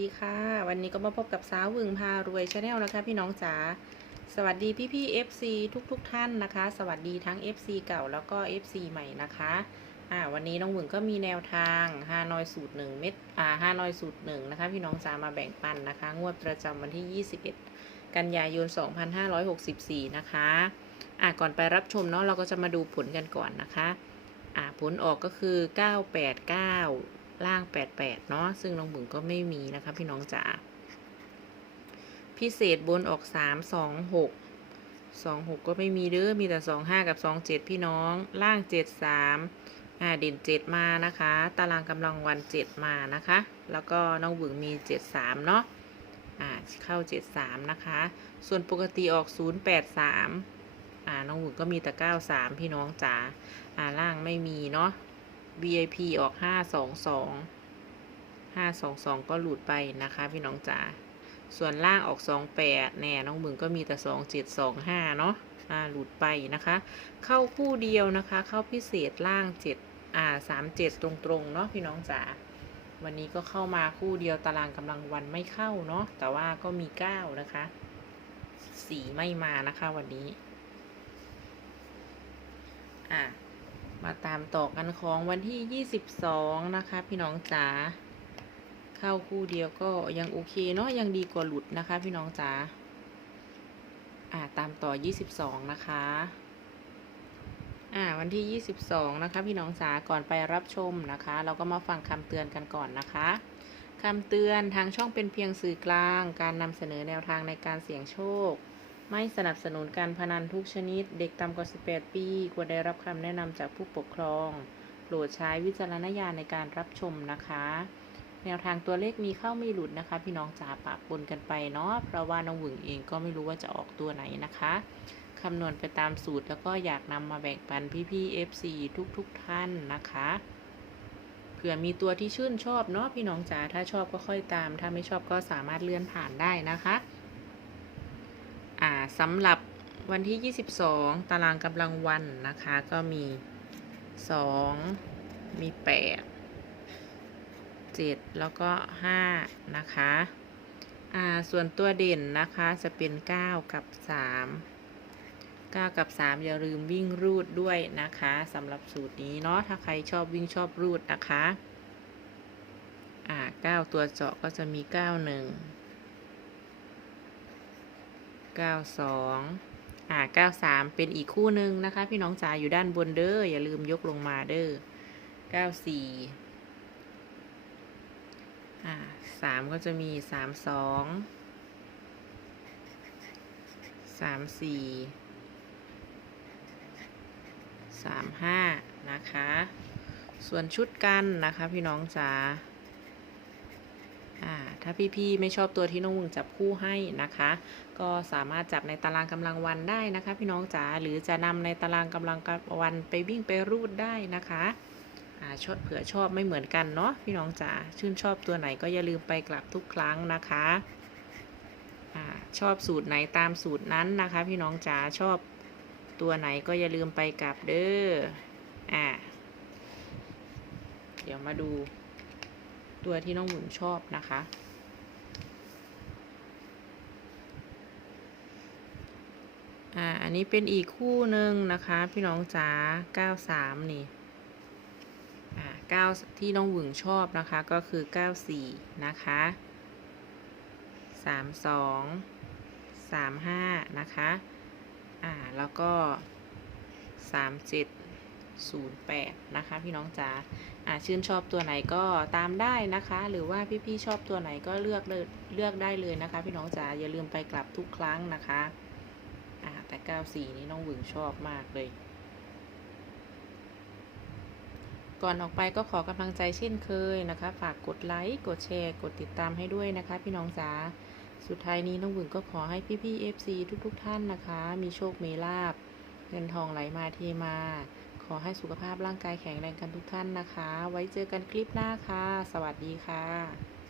ดีค่ะ วันนี้ก็มาพบกับสาววึงพารวยชาแนลนะคะ พี่น้องจ๋าสวัสดีพี่พี่ FC ทุกๆทท่านนะคะ สวัสดีทั้ง FC เก่าแล้วก็ FC ใหม่นะคะอ่าวันนี้น้องวึงก็มีแนวทางฮานอยสูตร1เม็ดอ่าฮานอยสูตร1นะคะ พี่น้องจ๋ามาแบ่งปันนะคะ งวดประจำวันที่ 21 กันยายน 2564 นะคะอ่าก่อนไปรับชมเนาะเราก็จะมาดูผลกันก่อนนะคะอ่าผลออกก็คือ 989 ล่าง 88 เนาะซึ่งน้องบุ๋งก็ไม่มีนะคะ พี่น้องจ๋าพิเศษบนออก 3 2 6 2 6 ก็ไม่มีเด้อมีแต่ 2 5 กับ 2 7 พี่น้องล่าง 7 3อ่าเด่น 7 มานะคะ ตารางกำลังวัน 7 มานะคะ แล้วก็น้องบุ๋งมี 7 3 เนาะอ่าเข้า 7 3 นะคะ ส่วนปกติออก 0 8 3อ่าน้องบุ๋งก็มีแต่ 9 3 พี่น้องจ๋าอ่าล่างไม่มีเนาะ VIP ออก 522 522 ก็หลุดไปนะคะ พี่น้องจ๋า ส่วนล่างออก 28 แน่ น้องมึงก็มีแต่ 2725 เนาะอ่าหลุดไปนะคะ เข้าคู่เดียวนะคะ เข้าพิเศษล่าง 7 อ่า 37 ตรงๆ เนาะพี่น้องจ๋า วันนี้ก็เข้ามาคู่เดียวตารางกำลังวันไม่เข้าเนาะ แต่ว่าก็มี 9 นะคะ สีไม่มานะคะวันนี้ อ่า มาตามต่อกันของวันที่ 22 นะคะ พี่น้องจ๋าเข้าคู่เดียวก็ยังโอเคเนาะยังดีกว่าหลุดนะคะ พี่น้องจ๋าอ่าตามต่อ 22 นะคะอ่าวันที่ 22 นะคะ พี่น้องจ๋าก่อนไปรับชมนะคะ เราก็มาฟังคำเตือนกันก่อนนะคะคำเตือนทางช่องเป็นเพียงสื่อกลาง การนำเสนอแนวทางในการเสี่ยงโชค ไม่สนับสนุนการพนันทุกชนิด เด็กต่ำกว่า 18 ปี ควรได้รับคำแนะนำจากผู้ปกครอง โปรดใช้วิจารณญาณในการรับชมนะคะ แนวทางตัวเลขมีเข้าไม่หลุดนะคะ พี่น้องจ๋าปะปนกันไปเนาะ เพราะว่าน้องหวึงเองก็ไม่รู้ว่าจะออกตัวไหนนะคะคำนวณไปตามสูตรแล้วก็อยากนำมาแบ่งปันพี่ๆ FC ทุกๆทท่านนะคะเผื่อมีตัวที่ชื่นชอบเนาะพี่น้องจ๋าถ้าชอบก็ค่อยตาม ถ้าไม่ชอบก็สามารถเลื่อนผ่านได้นะคะ สำหรับวันที่ 22 ตารางกำลังวันนะคะ ก็มี 2 มี 8 7 แล้วก็ 5 นะคะอ่าส่วนตัวเด่นนะคะจะเป็น 9 กับ 3 9 กับ 3 อย่าลืมวิ่งรูดด้วยนะคะสำหรับสูตรนี้เนาะถ้าใครชอบวิ่งชอบรูดนะคะอ่า9ตัวเจาะก็จะมี 91 92อ่า93 เป็นอีกคู่หนึ่งนะคะ พี่น้องจ๋าอยู่ด้านบนเด้ออย่าลืมยกลงมาเด้อ94อ่า3ก็จะมี 32 34 35 นะคะ ส่วนชุดกันนะคะพี่น้องจ๋าอ่า ถ้าพี่ๆไม่ชอบตัวที่น้องวงจับคู่ให้นะคะ ก็สามารถจับในตารางกำลังวันได้นะคะ พี่น้องจ๋าหรือจะนำในตารางกำลังวันไปวิ่งไปรูดได้นะคะชอบเผื่อชอบไม่เหมือนกันเนาะพี่น้องจ๋าชื่นชอบตัวไหนก็อย่าลืมไปกลับทุกครั้งนะคะชอบสูตรไหนตามสูตรนั้นนะคะ พี่น้องจ๋าชอบตัวไหนก็อย่าลืมไปกลับเด้ออ่าเดี๋ยวมาดู ตัวที่น้องหมุนชอบนะคะ อ่า อันนี้เป็นอีกคู่หนึ่งนะคะ พี่น้องจ๋า93 นี่ อ่า9ที่น้องหวึงชอบนะคะก็คือ 94 นะคะ 32 35 นะคะ อ่า แล้วก็ 37 08 นะคะพี่น้องจ๋าอ่าชื่นชอบตัวไหนก็ตามได้นะคะ หรือว่าพี่ๆชอบตัวไหนก็เลือกเลยเลือกได้เลยนะคะ พี่น้องจ๋าอย่าลืมไปกลับทุกครั้งนะคะอ่าแต่ 94 นี้น้องหวึงชอบมากเลย ก่อนออกไปก็ขอกำลังใจเช่นเคยนะคะ ฝากกดไลค์กดแชร์ กดติดตามให้ด้วยนะคะ พี่น้องจ๋าสุดท้ายนี้น้องหวึงก็ขอให้พี่ๆ FC ทุกๆ ท่านนะคะ มีโชคมีลาบเงินทองไหลมาเทมา ขอให้สุขภาพร่างกายแข็งแรงกันทุกท่านนะคะ ไว้เจอกันคลิปหน้าค่ะ สวัสดีค่ะ